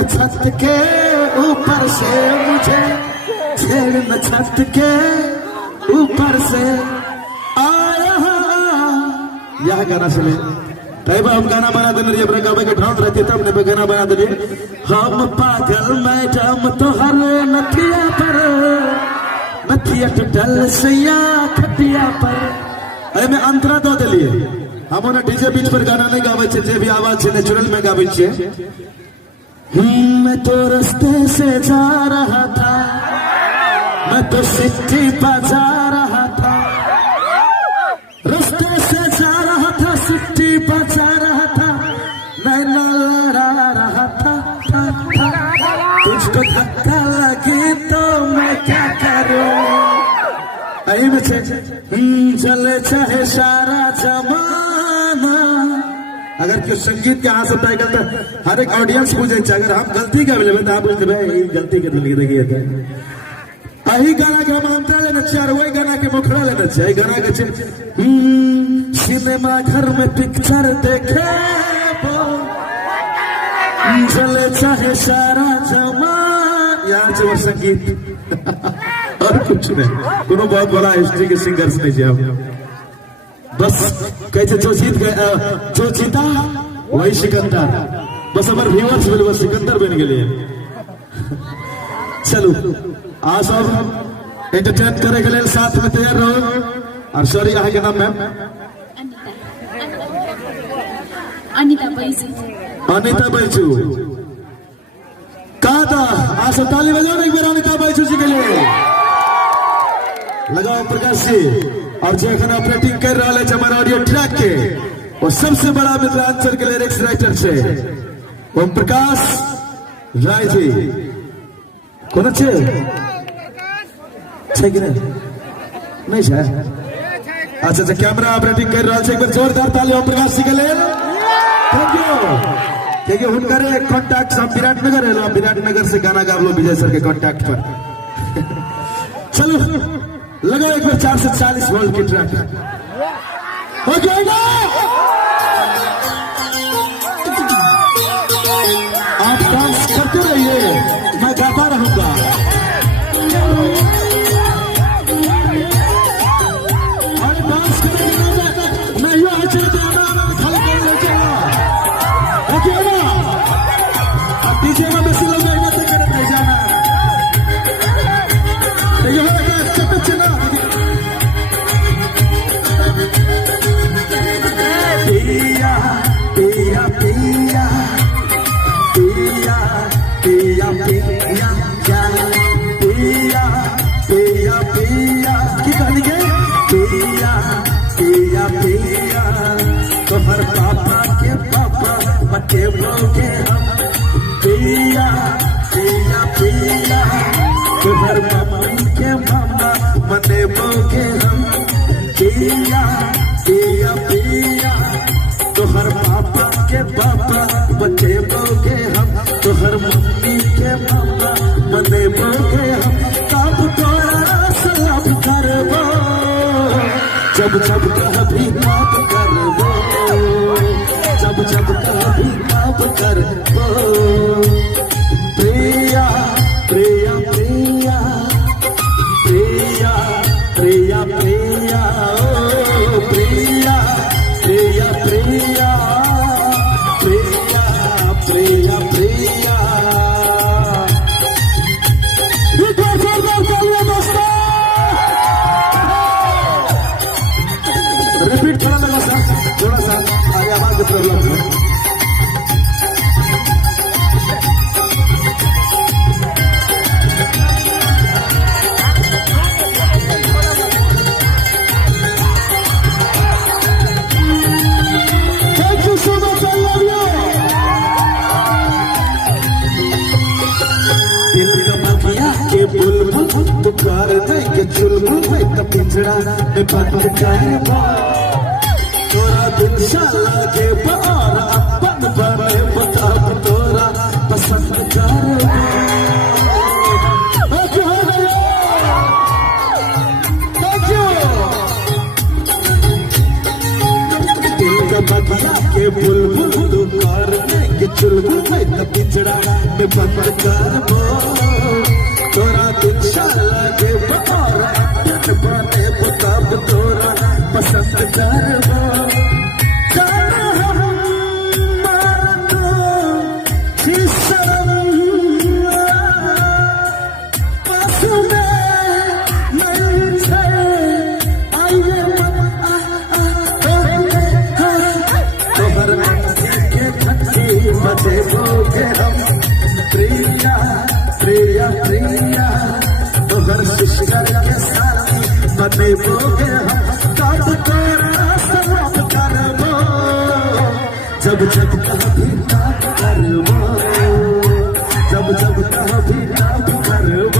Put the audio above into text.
न छत के ऊपर से मुझे, छेड़ न छत के ऊपर से आया। यह गाना सुने तब हम गाना बना देने जब गावे के ठाउन रहती तब ने गाना बना देने। हम पागल मैडम तो हर नथिया पर, नथिया टूटल सैया खटिया पर। अरे मैं अंतरा दो दिलिए हम डीजे बीच पर गाना नहीं गावे छे, जे भी आवाज छे नेचुरल में गावे छे। मैं तो रास्ते से जा रहा था, मैं तो सिटी बजा रहा था, रास्ते से जा रहा था, सिटी बजा रहा था, नैना लड़ा रहा था, तुझको धक्का लगे तो मैं क्या करूं। आई में चले चाहे सारा जमाना। अगर क्यों संगीत के हाथ से तय करता हर एक ऑडियंस पूछे अगर हम गलती कर ले तो आप पूछते भाई गलती कर लगी है। यही गाना के हम अंतरा लेना चाहिए और वही गाना के मुखड़ा लेना चाहिए। गाना के सिनेमा घर में पिक्चर देखे चले चाहे सारा जमाना। यार जो संगीत और कुछ नहीं, कोनो बहुत बड़ा हिस्ट्री के सिंगर्स नहीं है। बस कैसे जो जीत गए जो जीता वही सिकंदर, बस हमारे व्यूअर्स बोले बस सिकंदर बन गए। चलो आज सब एंटरटेन करे के लिए साथ में तैयार रहो। और सॉरी यहाँ के नाम मैम अनिता बैजू। अनिता बैजू कहा था आज सब ताली बजाओ एक बार अनिता बैजू जी के लिए। लगाओ प्रकाश जी और जो ऑपरेटिंग कर रहा है हमारा ऑडियो ट्रैक के और सबसे बड़ा मिथिलांचल के लिरिक्स राइटर से ओम प्रकाश राय जी। कौन अच्छे नहीं है? अच्छा अच्छा कैमरा ऑपरेटिंग कर रहा है एक बार जोरदार ताली ओम प्रकाश जी के लिए। Thank you. क्योंकि उनका कॉन्टैक्ट हम विराटनगर है, विराटनगर से गाना गा लो विजय सर के कॉन्टैक्ट पर। चलो लगाओ एक बार 4 से 40 वोल्ट की ट्रैक हो जाएगा। आप डांस करते रहिए, मैं गाता रहूंगा। और डांस करेंगे मैं यो डीजे में बेसी लोग मेहनत कर नहीं जाना। पिया पिया पिया पिया पिया पिया पिया पिया पिया की कहेंगे पिया पिया पिया तुम्हारे पापा के पापा बटे बोगे हम। पिया पिया पिया तुम्हारे मम्मी के मामा मने बोगे हम। पिया पिया पिया तोहर पापा के पापा बचे बोगे हम। तोहर मम्मी के मामा मने बोगे हम। कब तोरा सलाम करबो जब जब कभी बात करबो, जब जब कभी बात करबो। प्रिया प्रिया प्रिया प्रिया प्रिया प्रिया ओ प्रिया प्रिया प्रिया प्रिया प्रिया प्रिया। रिपीट थोड़ा लगा सर, थोड़ा सा आगे आवाज की प्रॉब्लम है। पुकार देंगे चुलबुल में तो पिंजरा में बंद कर तोरा दिन लागे और अपन बने बता तोरा पसंद कर। दिल का बगिया के बुलबुल पुकार देंगे बुलबुल में पिंजरा में बंद करबो तोरा दिशा लगे और बने तब तोरा पसंद करबो प्रिया प्रिया प्रिया तोहर शिष्कर के साथी बनेबोगे हम कब तोरा सब करबो जब जब कभी तब करबो जब जब कभी तब करबो